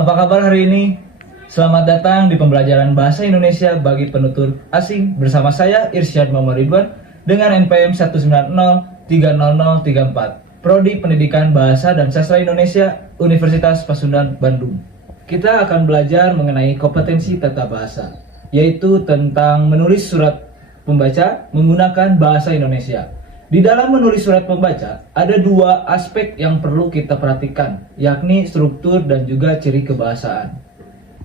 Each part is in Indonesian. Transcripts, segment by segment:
Apa kabar hari ini? Selamat datang di pembelajaran Bahasa Indonesia bagi penutur asing bersama saya Irsyad Muhammad Ridwan dengan NPM 1903034, Prodi Pendidikan Bahasa dan Sastra Indonesia, Universitas Pasundan, Bandung. Kita akan belajar mengenai kompetensi tata bahasa, yaitu tentang menulis surat pembaca menggunakan bahasa Indonesia. Di dalam menulis surat pembaca, ada dua aspek yang perlu kita perhatikan, yakni struktur dan juga ciri kebahasaan.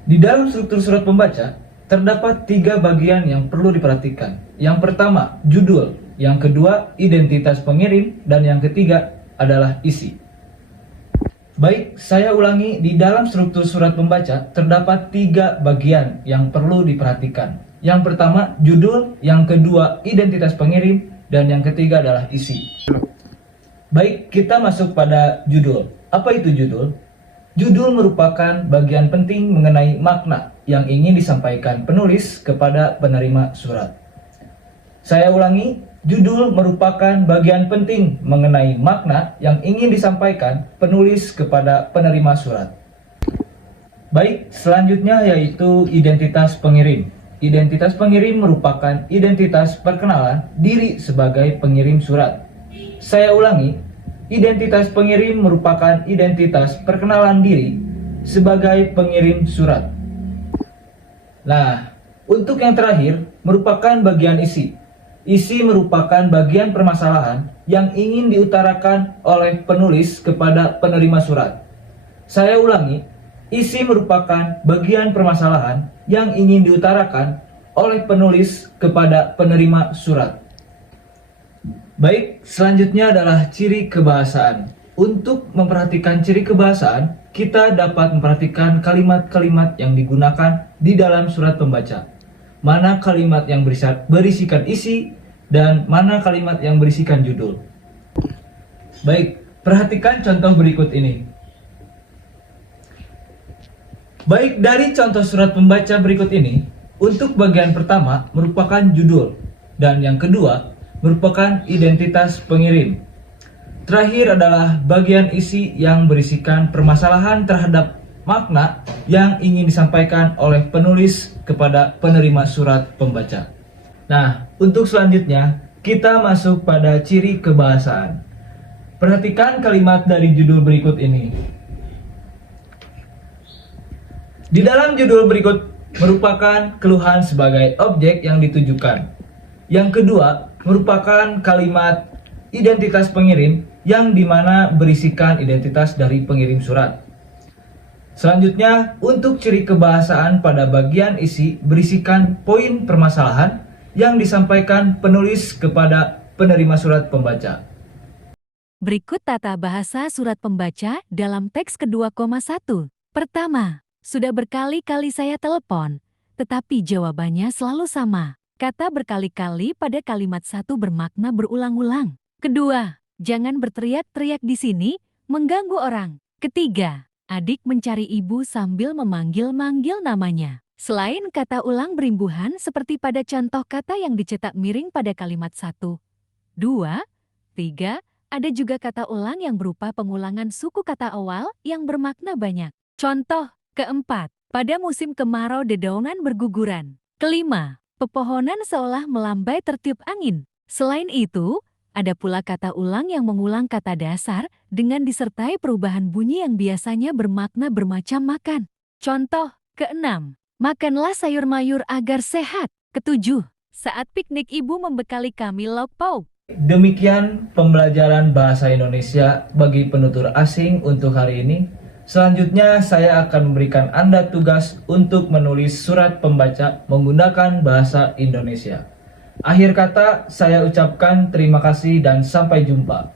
Di dalam struktur surat pembaca, terdapat tiga bagian yang perlu diperhatikan. Yang pertama, judul. Yang kedua, identitas pengirim. Dan yang ketiga adalah isi. Baik, saya ulangi, di dalam struktur surat pembaca, terdapat tiga bagian yang perlu diperhatikan. Yang pertama, judul. Yang kedua, identitas pengirim. Dan yang ketiga adalah isi. Baik, kita masuk pada judul. Apa itu judul? Judul merupakan bagian penting mengenai makna yang ingin disampaikan penulis kepada penerima surat. Saya ulangi, judul merupakan bagian penting mengenai makna yang ingin disampaikan penulis kepada penerima surat. Baik, selanjutnya yaitu identitas pengirim. Identitas pengirim merupakan identitas perkenalan diri sebagai pengirim surat. Saya ulangi, identitas pengirim merupakan identitas perkenalan diri sebagai pengirim surat. Nah, untuk yang terakhir merupakan bagian isi. Isi merupakan bagian permasalahan yang ingin diutarakan oleh penulis kepada penerima surat. Saya ulangi, isi merupakan bagian permasalahan yang ingin diutarakan oleh penulis kepada penerima surat. Baik, selanjutnya adalah ciri kebahasaan. Untuk memperhatikan ciri kebahasaan, kita dapat memperhatikan kalimat-kalimat yang digunakan di dalam surat pembaca. Mana kalimat yang berisikan isi dan mana kalimat yang berisikan judul. Baik, perhatikan contoh berikut ini. Baik, dari contoh surat pembaca berikut ini, untuk bagian pertama merupakan judul, dan yang kedua merupakan identitas pengirim. Terakhir adalah bagian isi yang berisikan permasalahan terhadap makna yang ingin disampaikan oleh penulis kepada penerima surat pembaca. Nah, untuk selanjutnya kita masuk pada ciri kebahasaan. Perhatikan kalimat dari judul berikut ini. Di dalam judul berikut merupakan keluhan sebagai objek yang ditujukan. Yang kedua merupakan kalimat identitas pengirim yang dimana berisikan identitas dari pengirim surat. Selanjutnya, untuk ciri kebahasaan pada bagian isi berisikan poin permasalahan yang disampaikan penulis kepada penerima surat pembaca. Berikut tata bahasa surat pembaca dalam teks kedua, 1. Pertama, sudah berkali-kali saya telepon, tetapi jawabannya selalu sama. Kata berkali-kali pada kalimat satu bermakna berulang-ulang. Kedua, jangan berteriak-teriak di sini, mengganggu orang. Ketiga, adik mencari ibu sambil memanggil-manggil namanya. Selain kata ulang berimbuhan seperti pada contoh kata yang dicetak miring pada kalimat 1, 2, 3, ada juga kata ulang yang berupa pengulangan suku kata awal yang bermakna banyak. Contoh keempat, pada musim kemarau dedaunan berguguran. Kelima, pepohonan seolah melambai tertiup angin. Selain itu, ada pula kata ulang yang mengulang kata dasar dengan disertai perubahan bunyi yang biasanya bermakna bermacam makan. Contoh keenam, makanlah sayur mayur agar sehat. Ketujuh, saat piknik ibu membekali kami lauk pauk. Demikian pembelajaran bahasa Indonesia bagi penutur asing untuk hari ini. Selanjutnya saya akan memberikan Anda tugas untuk menulis surat pembaca menggunakan bahasa Indonesia. Akhir kata, saya ucapkan terima kasih dan sampai jumpa.